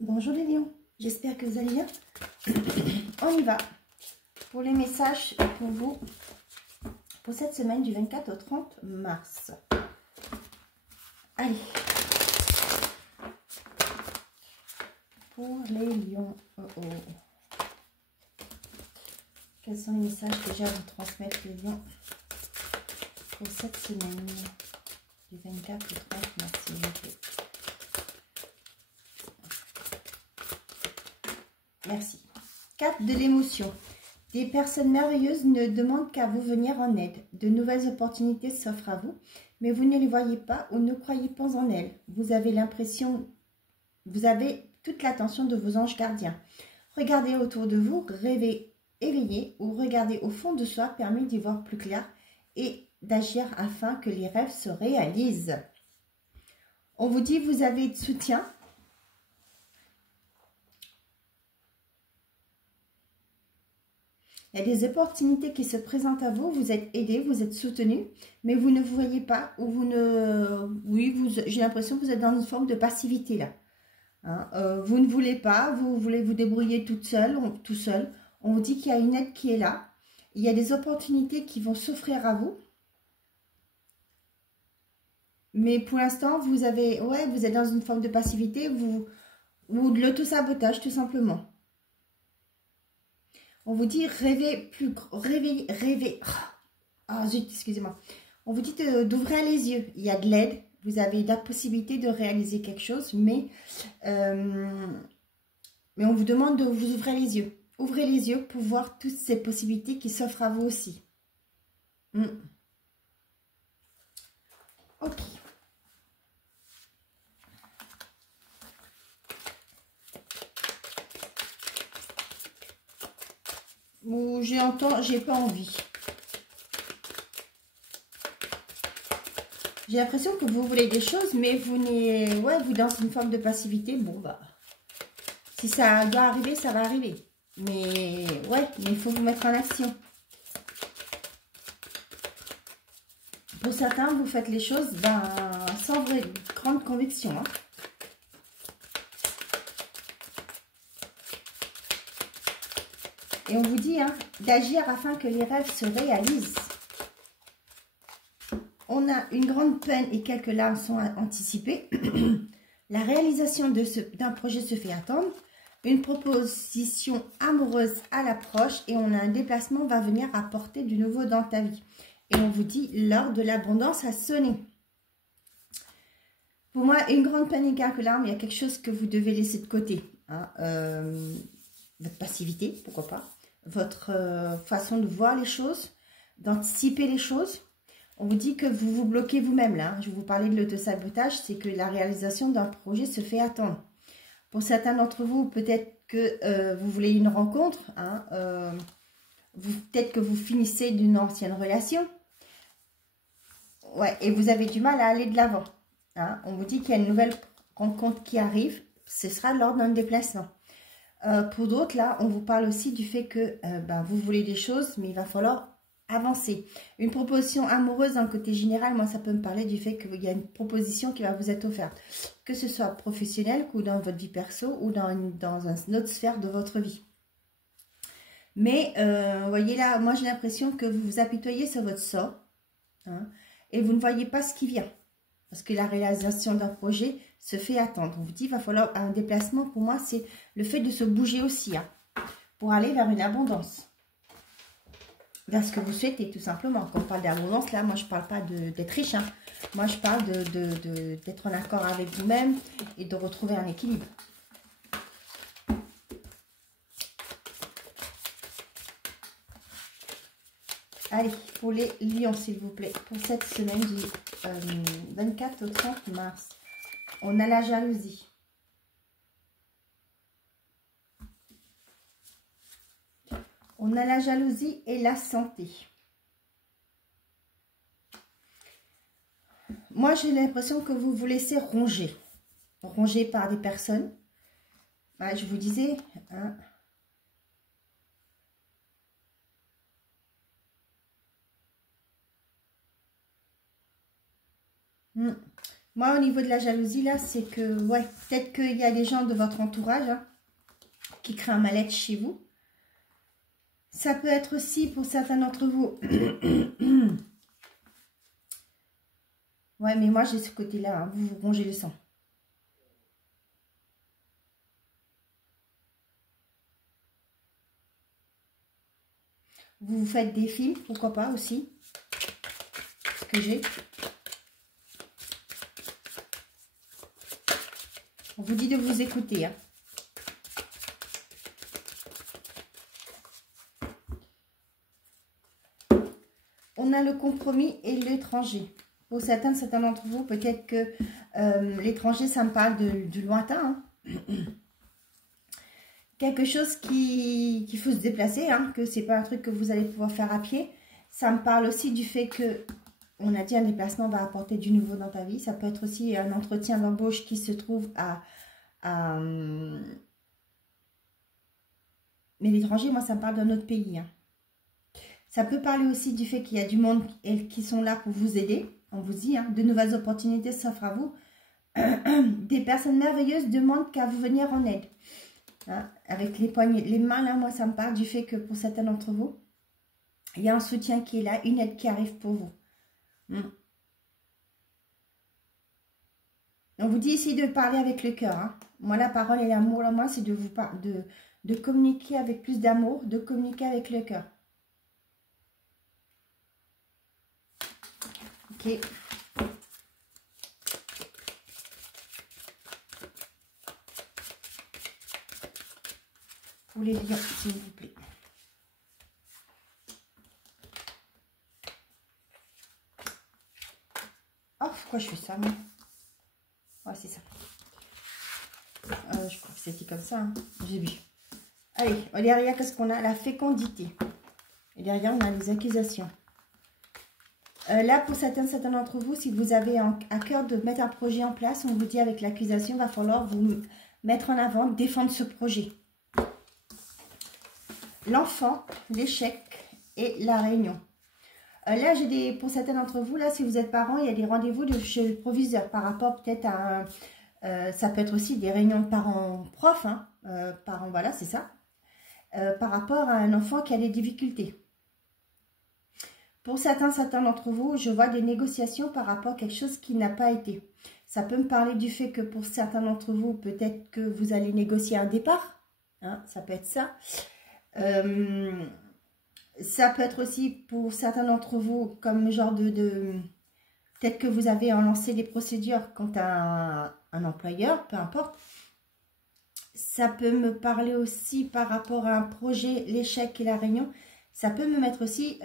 Bonjour les lions, j'espère que vous allez bien. On y va pour les messages pour vous pour cette semaine du 24 au 30 mars. Allez, pour les lions, quels sont les messages que j'ai à vous transmettre les lions pour cette semaine du 24 au 30 mars, s'il vous plaît. Merci. 4 de l'émotion. Des personnes merveilleuses ne demandent qu'à vous venir en aide. De nouvelles opportunités s'offrent à vous, mais vous ne les voyez pas ou ne croyez pas en elles. Vous avez l'impression, vous avez toute l'attention de vos anges gardiens. Regardez autour de vous, rêvez, éveillez ou regardez au fond de soi permet d'y voir plus clair et d'agir afin que les rêves se réalisent. On vous dit vous avez de soutien. Il y a des opportunités qui se présentent à vous, vous êtes aidé, vous êtes soutenu, mais vous ne vous voyez pas, ou vous ne... Oui, j'ai l'impression que vous êtes dans une forme de passivité là. Hein, vous ne voulez pas, vous voulez vous débrouiller toute seule, tout seul. On vous dit qu'il y a une aide qui est là. Il y a des opportunités qui vont s'offrir à vous. Mais pour l'instant, vous êtes dans une forme de passivité, ou de l'auto-sabotage tout simplement. On vous dit rêver plus, rêver. Ah zut, excusez-moi. On vous dit d'ouvrir les yeux. Il y a de l'aide. Vous avez la possibilité de réaliser quelque chose, mais on vous demande de vous ouvrir les yeux. Ouvrez les yeux pour voir toutes ces possibilités qui s'offrent à vous aussi. Ok. Ou j'ai pas envie. J'ai l'impression que vous voulez des choses, mais vous dans une forme de passivité. Bon, bah, si ça doit arriver, ça va arriver. Mais, mais il faut vous mettre en action. Pour certains, vous faites les choses sans grande conviction. Hein. Et on vous dit d'agir afin que les rêves se réalisent. On a une grande peine et quelques larmes sont anticipées. La réalisation d'un projet se fait attendre. Une proposition amoureuse à l'approche et on a un déplacement va venir apporter du nouveau dans ta vie. Et on vous dit l'heure de l'abondance a sonné. Pour moi, une grande peine et quelques larmes, il y a quelque chose que vous devez laisser de côté. Votre passivité, pourquoi pas. Votre façon de voir les choses, d'anticiper les choses. On vous dit que vous vous bloquez vous-même là. Je vais vous parler de l'auto-sabotage, c'est que la réalisation d'un projet se fait attendre. Pour certains d'entre vous, peut-être que vous voulez une rencontre. Peut-être que vous finissez d'une ancienne relation. Ouais, et vous avez du mal à aller de l'avant. On vous dit qu'il y a une nouvelle rencontre qui arrive. Ce sera lors d'un déplacement. Pour d'autres, là, on vous parle aussi du fait que vous voulez des choses, mais il va falloir avancer. Une proposition amoureuse, d'un côté général, moi, ça peut me parler du fait qu'il y a une proposition qui va vous être offerte. Que ce soit professionnel, ou dans votre vie perso, ou dans une autre sphère de votre vie. Mais, vous voyez là, moi, j'ai l'impression que vous vous apitoyez sur votre sort. Et vous ne voyez pas ce qui vient. Parce que la réalisation d'un projet se fait attendre. On vous dit qu'il va falloir un déplacement. Pour moi, c'est le fait de se bouger aussi. Pour aller vers une abondance. Vers ce que vous souhaitez, tout simplement. Quand on parle d'abondance, là, moi, je ne parle pas d'être riche. Moi, je parle d'être en accord avec vous-même et de retrouver un équilibre. Allez, pour les lions, s'il vous plaît, pour cette semaine du 24 au 30 mars, on a la jalousie. On a la jalousie et la santé. Moi, j'ai l'impression que vous vous laissez ronger. Ronger par des personnes. Je vous disais... Moi, au niveau de la jalousie, là, c'est que, ouais, peut-être qu'il y a des gens de votre entourage hein, qui créent un mal-être chez vous. Ça peut être aussi, pour certains d'entre vous... ouais, mais moi, j'ai ce côté-là. Hein, vous vous rongez le sang. Vous vous faites des films, pourquoi pas aussi. Ce que j'ai. On vous dit de vous écouter. Hein. On a le compromis et l'étranger. Pour certains d'entre vous, peut-être que l'étranger, ça me parle du lointain. Hein. Quelque chose qu'il faut se déplacer, hein, que c'est pas un truc que vous allez pouvoir faire à pied. Ça me parle aussi du fait que, on a dit un déplacement va apporter du nouveau dans ta vie. Ça peut être aussi un entretien d'embauche qui se trouve mais l'étranger, moi, ça me parle d'un autre pays. Hein. Ça peut parler aussi du fait qu'il y a du monde qui sont là pour vous aider. On vous dit, hein, de nouvelles opportunités s'offrent à vous. Des personnes merveilleuses demandent qu'à vous venir en aide. Hein, avec les poignées, les mains, là, moi, ça me parle du fait que pour certains d'entre vous, il y a un soutien qui est là, une aide qui arrive pour vous. On vous dit ici de parler avec le cœur. Hein. Moi, la parole et l'amour, là, moi, c'est de communiquer avec plus d'amour, de communiquer avec le cœur. Ok. Pour les lions, s'il vous plaît. Oh, pourquoi je fais ça, moi? Ouais, c'est ça. Je crois que c'était comme ça. Hein. J'ai vu. Allez, derrière, qu'est-ce qu'on a? La fécondité. Et derrière, on a les accusations. Là, pour certains d'entre vous, si vous avez à cœur de mettre un projet en place, on vous dit avec l'accusation, il va falloir vous mettre en avant, défendre ce projet. L'enfant, l'échec et la réunion. Là, j'ai pour certains d'entre vous, là, si vous êtes parents, il y a des rendez-vous chez le proviseur par rapport peut-être à... ça peut être aussi des réunions de parents-profs, hein, parents, voilà, c'est ça. Par rapport à un enfant qui a des difficultés. Pour certains d'entre vous, je vois des négociations par rapport à quelque chose qui n'a pas été. Ça peut me parler du fait que pour certains d'entre vous, peut-être que vous allez négocier un départ. Hein, ça peut être ça. Ça peut être aussi pour certains d'entre vous comme genre peut-être que vous avez lancé des procédures quant à un employeur, peu importe. Ça peut me parler aussi par rapport à un projet, l'échec et la réunion. Ça peut me mettre aussi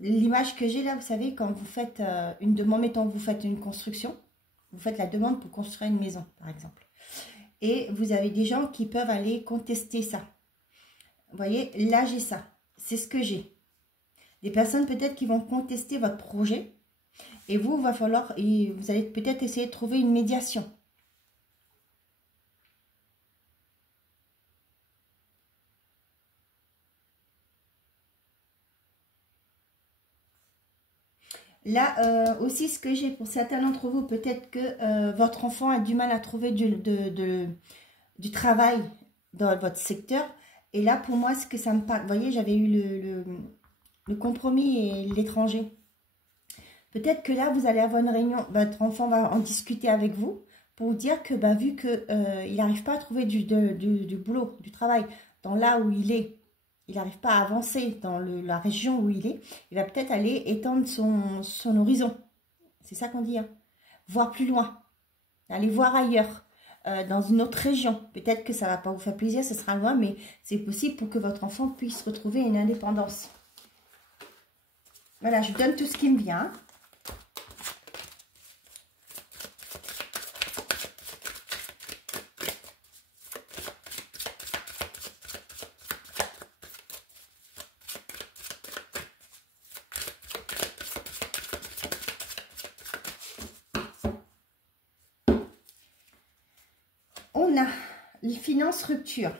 l'image que j'ai là, vous savez, quand vous faites une demande, mettons, vous faites une construction, vous faites la demande pour construire une maison, par exemple. Et vous avez des gens qui peuvent aller contester ça. Vous voyez, là, j'ai ça. C'est ce que j'ai. Des personnes peut-être qui vont contester votre projet. Et vous, va falloir, et vous allez peut-être essayer de trouver une médiation. Là, aussi, ce que j'ai pour certains d'entre vous, peut-être que votre enfant a du mal à trouver du travail dans votre secteur. Et là, pour moi, ce que ça me parle, vous voyez, j'avais eu le compromis et l'étranger. Peut-être que là, vous allez avoir une réunion, votre enfant va en discuter avec vous pour vous dire que, bah, vu qu'il n'arrive pas à trouver du boulot, du travail, dans là où il est, il n'arrive pas à avancer dans la région où il est, il va peut-être aller étendre son horizon. C'est ça qu'on dit, hein. Voir plus loin, aller voir ailleurs, dans une autre région. Peut-être que ça ne va pas vous faire plaisir, ce sera loin, mais c'est possible pour que votre enfant puisse retrouver une indépendance. Voilà, je vous donne tout ce qui me vient. On a les finances rupture.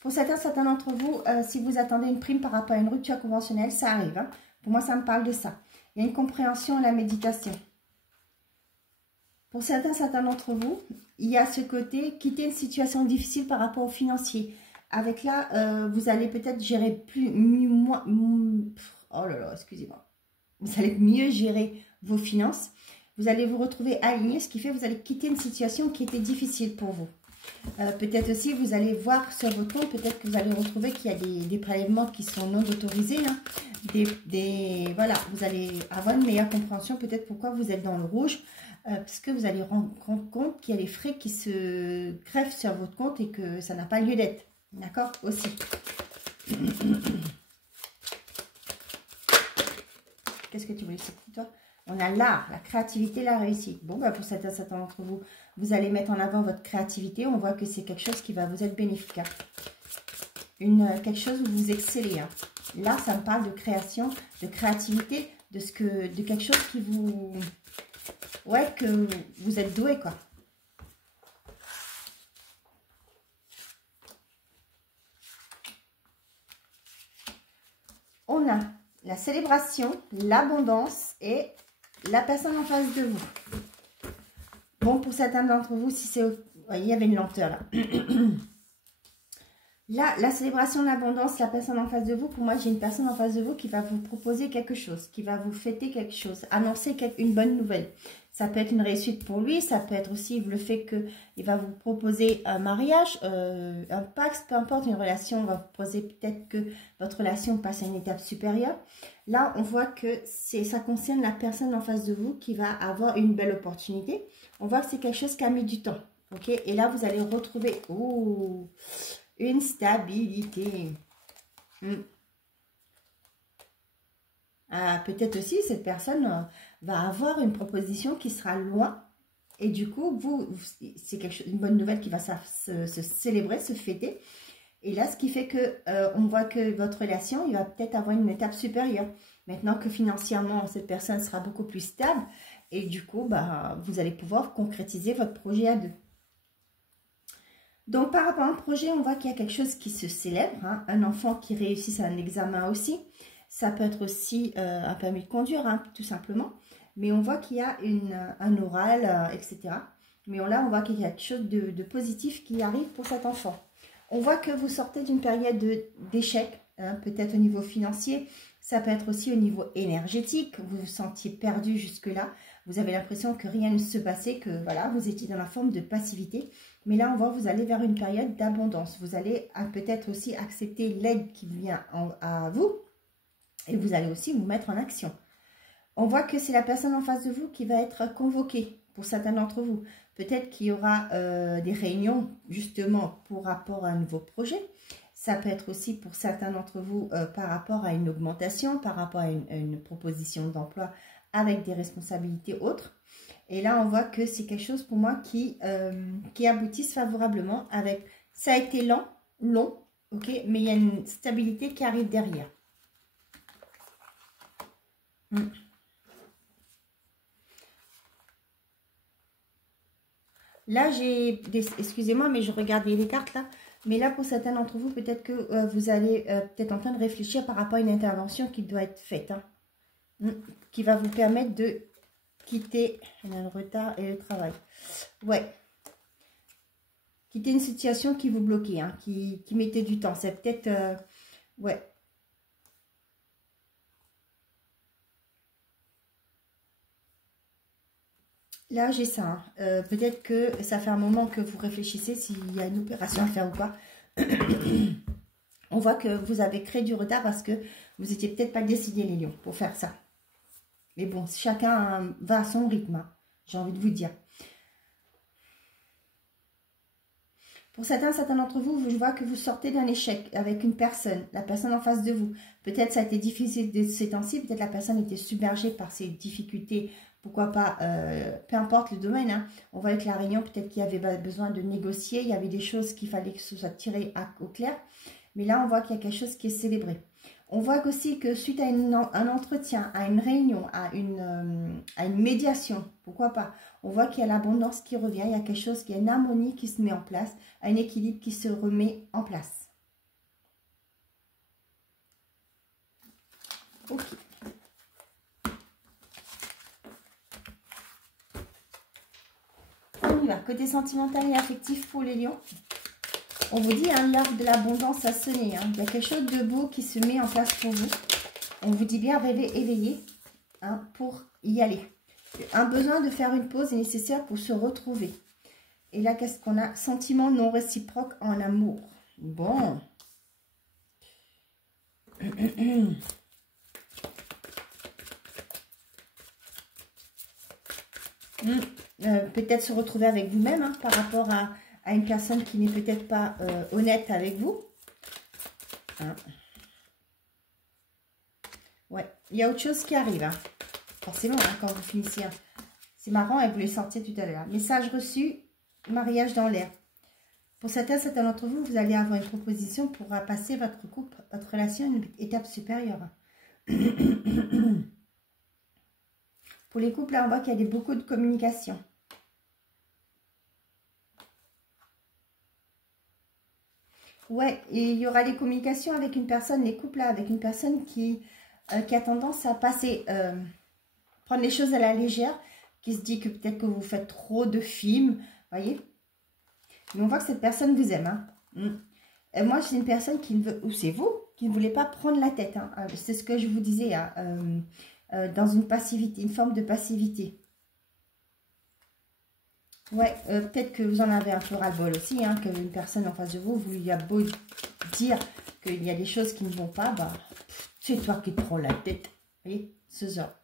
Pour certains d'entre vous, si vous attendez une prime par rapport à une rupture conventionnelle, ça arrive. Hein. Pour moi, ça me parle de ça. Il y a une compréhension et la méditation. Pour certains d'entre vous, il y a ce côté quitter une situation difficile par rapport au financier. Avec là, vous allez peut-être gérer oh là là, excusez-moi. Vous allez mieux gérer vos finances. Vous allez vous retrouver aligné, ce qui fait que vous allez quitter une situation qui était difficile pour vous. Peut-être aussi, vous allez voir sur votre compte, peut-être que vous allez retrouver qu'il y a des prélèvements qui sont non autorisés. Hein. Voilà, vous allez avoir une meilleure compréhension, peut-être pourquoi vous êtes dans le rouge, parce que vous allez rendre compte qu'il y a des frais qui se greffent sur votre compte et que ça n'a pas lieu d'être. D'accord? Aussi. Qu'est-ce que tu voulais dire, toi? On a l'art, la créativité, la réussite. Bon, bah pour certains d'entre vous, vous allez mettre en avant votre créativité. On voit que c'est quelque chose qui va vous être bénéfique. Hein. Quelque chose où vous excellez. Hein. Là, ça me parle de création, de créativité, de quelque chose qui vous... Ouais, que vous êtes doué, quoi. On a la célébration, l'abondance et la personne en face de vous. Bon, pour certains d'entre vous, si c'est... Vous voyez, il y avait une lenteur là. Là, la célébration, l'abondance, la personne en face de vous, pour moi, j'ai une personne en face de vous qui va vous proposer quelque chose, qui va vous fêter quelque chose, annoncer une bonne nouvelle. Ça peut être une réussite pour lui, ça peut être aussi le fait qu'il va vous proposer un mariage, un pacte, peu importe, une relation, on va vous proposer peut-être que votre relation passe à une étape supérieure. Là, on voit que ça concerne la personne en face de vous qui va avoir une belle opportunité. On voit que c'est quelque chose qui a mis du temps. Ok, et là, vous allez retrouver une stabilité. Peut-être aussi, cette personne va avoir une proposition qui sera loin. Et du coup, c'est une bonne nouvelle qui va se célébrer, se fêter. Et là, ce qui fait que on voit que votre relation, il va peut-être avoir une étape supérieure. Maintenant que financièrement, cette personne sera beaucoup plus stable. Et du coup, bah, vous allez pouvoir concrétiser votre projet à deux. Donc, par rapport à un projet, on voit qu'il y a quelque chose qui se célèbre. Hein, un enfant qui réussit un examen aussi. Ça peut être aussi un permis de conduire, hein, tout simplement. Mais on voit qu'il y a un oral, etc. Mais là, on voit qu'il y a quelque chose de positif qui arrive pour cet enfant. On voit que vous sortez d'une période d'échec, hein, peut-être au niveau financier. Ça peut être aussi au niveau énergétique. Vous vous sentiez perdu jusque-là. Vous avez l'impression que rien ne se passait, que voilà, vous étiez dans la forme de passivité. Mais là, on voit que vous allez vers une période d'abondance. Vous allez peut-être aussi accepter l'aide qui vient à vous. Et vous allez aussi vous mettre en action. On voit que c'est la personne en face de vous qui va être convoquée pour certains d'entre vous. Peut-être qu'il y aura des réunions justement pour rapport à un nouveau projet. Ça peut être aussi pour certains d'entre vous par rapport à une augmentation, par rapport à une proposition d'emploi avec des responsabilités autres. Et là, on voit que c'est quelque chose pour moi qui aboutisse favorablement avec... Ça a été long, ok, mais il y a une stabilité qui arrive derrière. Là, excusez-moi, mais je regardais les cartes là. Mais là, pour certains d'entre vous, peut-être que vous allez peut-être en train de réfléchir par rapport à une intervention qui doit être faite. Hein, qui va vous permettre de quitter le retard et le travail. Ouais. Quitter une situation qui vous bloquait, hein, qui mettait du temps. C'est peut-être... ouais. Là, j'ai ça. Hein. Peut-être que ça fait un moment que vous réfléchissez s'il y a une opération à faire ou pas. On voit que vous avez créé du retard parce que vous n'étiez peut-être pas décidé, les lions, pour faire ça. Mais bon, chacun va à son rythme, hein, j'ai envie de vous dire. Pour certains d'entre vous, je vois que vous sortez d'un échec avec une personne, la personne en face de vous. Peut-être ça a été difficile de ces temps-ci, peut-être la personne était submergée par ses difficultés, pourquoi pas, peu importe le domaine. Hein. On voit avec la réunion, peut-être qu'il y avait besoin de négocier, il y avait des choses qu'il fallait que ce soit tiré au clair. Mais là, on voit qu'il y a quelque chose qui est célébré. On voit aussi que suite à un entretien, à une réunion, à une médiation, pourquoi pas, on voit qu'il y a l'abondance qui revient, il y a quelque chose, il y a une harmonie qui se met en place, un équilibre qui se remet en place. Ok. y va. Côté sentimental et affectif pour les lions. On vous dit, hein, l'heure de l'abondance a sonné. Hein. Il y a quelque chose de beau qui se met en place pour vous. On vous dit bien rêver éveillé, hein, pour y aller. Un besoin de faire une pause est nécessaire pour se retrouver. Et là, qu'est-ce qu'on a? Sentiment non réciproque en amour. Bon. Peut-être se retrouver avec vous-même, hein, par rapport à une personne qui n'est peut-être pas honnête avec vous. Hein. Ouais, il y a autre chose qui arrive. Hein. Forcément, hein, quand vous finissez. Hein. C'est marrant, elle voulait sortir tout à l'heure. Message reçu, mariage dans l'air. Pour certains d'entre vous, vous allez avoir une proposition pour passer votre couple, votre relation à une étape supérieure. Pour les couples, là, on voit qu'il y a beaucoup de communication. Ouais, et il y aura des communications avec une personne, les couples là, avec une personne qui a tendance à passer, prendre les choses à la légère, qui se dit que peut-être que vous faites trop de films, voyez. Mais on voit que cette personne vous aime. Hein. Moi, c'est une personne qui ne veut, ou c'est vous, qui ne voulait pas prendre la tête. Hein. C'est ce que je vous disais, hein, dans une passivité, une forme de passivité. Ouais, peut-être que vous en avez un peu ras-le-bol aussi, hein, qu'une personne en face de vous, vous lui a beau dire qu'il y a des choses qui ne vont pas, bah, c'est toi qui te prends la tête. Vous voyez, ce genre.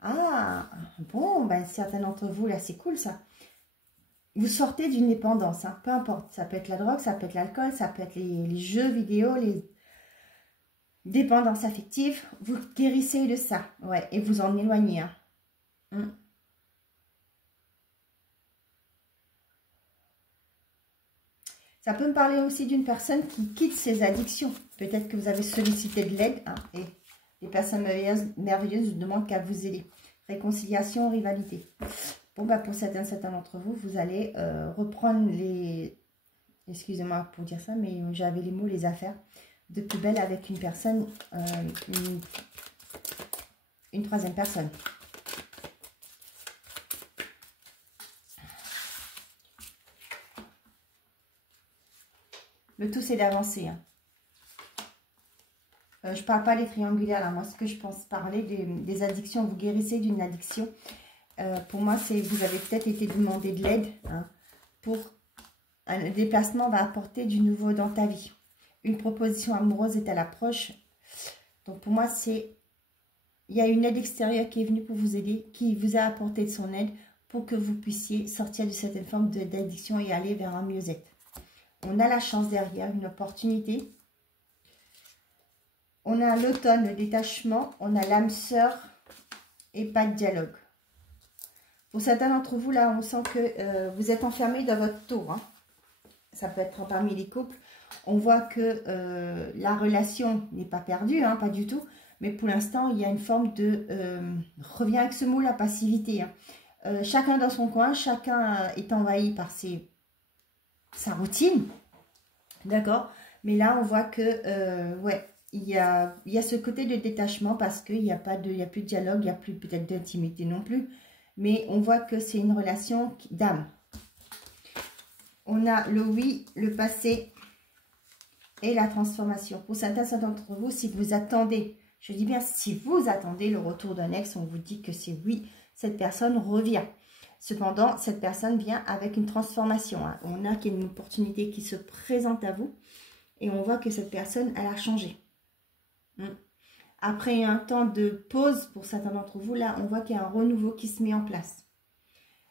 Ah, bon, ben, certains d'entre vous, là, c'est cool, ça. Vous sortez d'une dépendance, hein, peu importe. Ça peut être la drogue, ça peut être l'alcool, ça peut être les jeux vidéo, les dépendances affectives. Vous guérissez de ça, ouais, et vous en éloignez. Hein. Ça peut me parler aussi d'une personne qui quitte ses addictions. Peut-être que vous avez sollicité de l'aide, hein, et les personnes merveilleuses vous demandent qu'à vous aider. Réconciliation, rivalité. Bon, bah pour certains d'entre vous, vous allez reprendre les... Excusez-moi pour dire ça, mais j'avais les mots, les affaires de plus belle avec une personne, une troisième personne. Le tout, c'est d'avancer. Hein. Je ne parle pas des triangulaires, là. Moi, ce que je pense parler des addictions, vous guérissez d'une addiction. Pour moi, c'est vous avez peut-être été demandé de l'aide, hein, pour un déplacement va apporter du nouveau dans ta vie. Une proposition amoureuse est à l'approche. Donc, pour moi, c'est... Il y a une aide extérieure qui est venue pour vous aider, qui vous a apporté de son aide pour que vous puissiez sortir de certaines formes d'addiction et aller vers un mieux-être. On a la chance derrière, une opportunité. On a l'automne, le détachement. On a l'âme sœur et pas de dialogue. Pour certains d'entre vous, là, on sent que vous êtes enfermés dans votre tour. Hein. Ça peut être parmi les couples. On voit que la relation n'est pas perdue, hein, pas du tout. Mais pour l'instant, il y a une forme de... reviens avec ce mot, la passivité. Hein. Chacun dans son coin, chacun est envahi par sa routine. D'accord? Mais là, on voit que, ouais, il y a ce côté de détachement parce qu'il n'y a plus de dialogue, il n'y a plus peut-être d'intimité non plus. Mais on voit que c'est une relation d'âme. On a le oui, le passé et la transformation. Pour certains d'entre vous, si vous attendez, je dis bien si vous attendez le retour d'un ex, on vous dit que c'est oui, cette personne revient. Cependant, cette personne vient avec une transformation. Hein. On a qu'il y a une opportunité qui se présente à vous et on voit que cette personne, elle a changé. Après un temps de pause, pour certains d'entre vous, là, on voit qu'il y a un renouveau qui se met en place.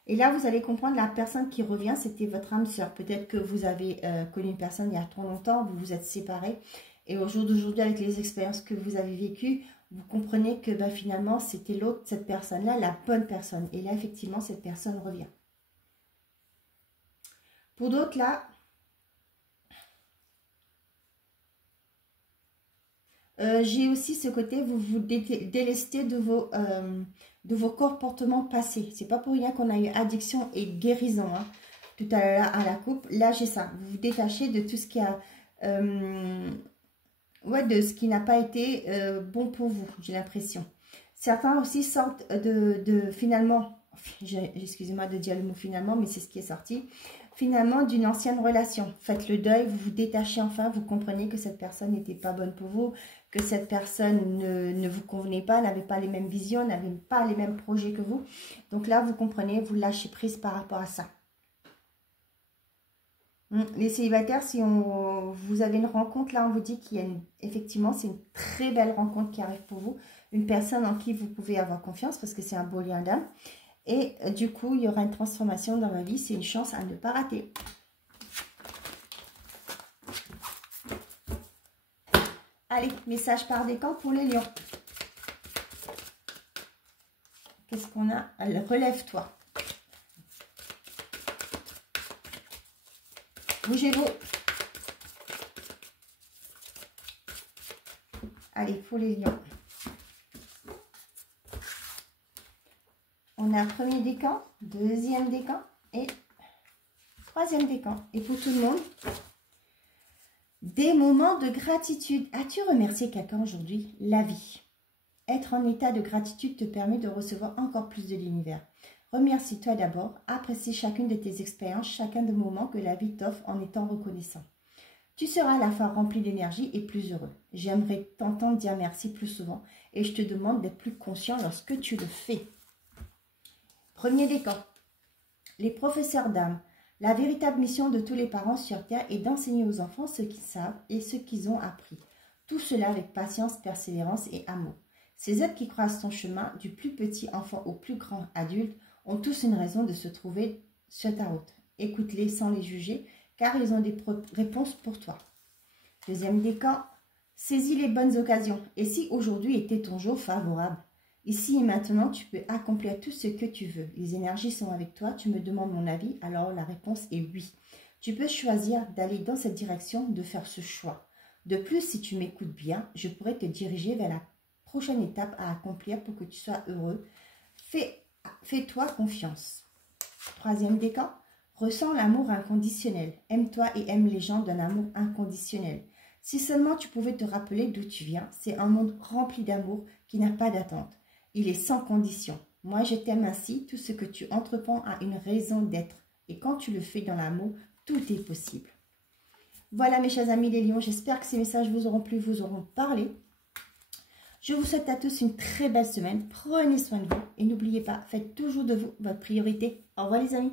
Et là, vous allez comprendre, la personne qui revient, c'était votre âme sœur. Peut-être que vous avez connu une personne il y a trop longtemps, vous vous êtes séparés. Et au jour d'aujourd'hui, avec les expériences que vous avez vécues, vous comprenez que ben, finalement, c'était l'autre, cette personne-là, la bonne personne. Et là, effectivement, cette personne revient. Pour d'autres, là, j'ai aussi ce côté, vous vous délestez de vos comportements passés. C'est pas pour rien qu'on a eu addiction et guérison, hein, tout à l'heure à la coupe. Là, j'ai ça. Vous vous détachez de tout ce qui a... ouais, de ce qui n'a pas été bon pour vous, j'ai l'impression. Certains aussi sortent finalement excusez-moi de dire le mot finalement, mais c'est ce qui est sorti, finalement d'une ancienne relation. Faites le deuil, vous vous détachez enfin, vous comprenez que cette personne n'était pas bonne pour vous, que cette personne ne vous convenait pas, n'avait pas les mêmes visions, n'avait pas les mêmes projets que vous. Donc là, vous comprenez, vous lâchez prise par rapport à ça. Les célibataires, si vous avez une rencontre, là, on vous dit qu'il y a effectivement, c'est une très belle rencontre qui arrive pour vous. Une personne en qui vous pouvez avoir confiance parce que c'est un beau lien d'âme. Et du coup, il y aura une transformation dans ma vie. C'est une chance à ne pas rater. Allez, message par décan pour les lions. Qu'est-ce qu'on a? Relève-toi. Bougez-vous. Allez, pour les lions. On a premier décan, deuxième décan et troisième décan. Et pour tout le monde, des moments de gratitude. As-tu remercié quelqu'un aujourd'hui? La vie. Être en état de gratitude te permet de recevoir encore plus de l'univers. Remercie-toi d'abord, apprécie chacune de tes expériences, chacun des moments que la vie t'offre en étant reconnaissant. Tu seras à la fois rempli d'énergie et plus heureux. J'aimerais t'entendre dire merci plus souvent et je te demande d'être plus conscient lorsque tu le fais. Premier décan. Les professeurs d'âme. La véritable mission de tous les parents sur Terre est d'enseigner aux enfants ce qu'ils savent et ce qu'ils ont appris. Tout cela avec patience, persévérance et amour. Ces êtres qui croisent ton chemin, du plus petit enfant au plus grand adulte, ont tous une raison de se trouver sur ta route. Écoute-les sans les juger, car ils ont des réponses pour toi. Deuxième décan, saisis les bonnes occasions. Et si aujourd'hui était ton jour favorable? Ici et maintenant, tu peux accomplir tout ce que tu veux. Les énergies sont avec toi. Tu me demandes mon avis, alors la réponse est oui. Tu peux choisir d'aller dans cette direction, de faire ce choix. De plus, si tu m'écoutes bien, je pourrais te diriger vers la prochaine étape à accomplir pour que tu sois heureux. Fais-toi confiance. Troisième décan, ressens l'amour inconditionnel. Aime-toi et aime les gens d'un amour inconditionnel. Si seulement tu pouvais te rappeler d'où tu viens, c'est un monde rempli d'amour qui n'a pas d'attente. Il est sans condition. Moi, je t'aime ainsi. Tout ce que tu entreprends a une raison d'être. Et quand tu le fais dans l'amour, tout est possible. Voilà mes chers amis les lions, j'espère que ces messages vous auront plu, vous auront parlé. Je vous souhaite à tous une très belle semaine. Prenez soin de vous et n'oubliez pas, faites toujours de vous votre priorité. Au revoir les amis.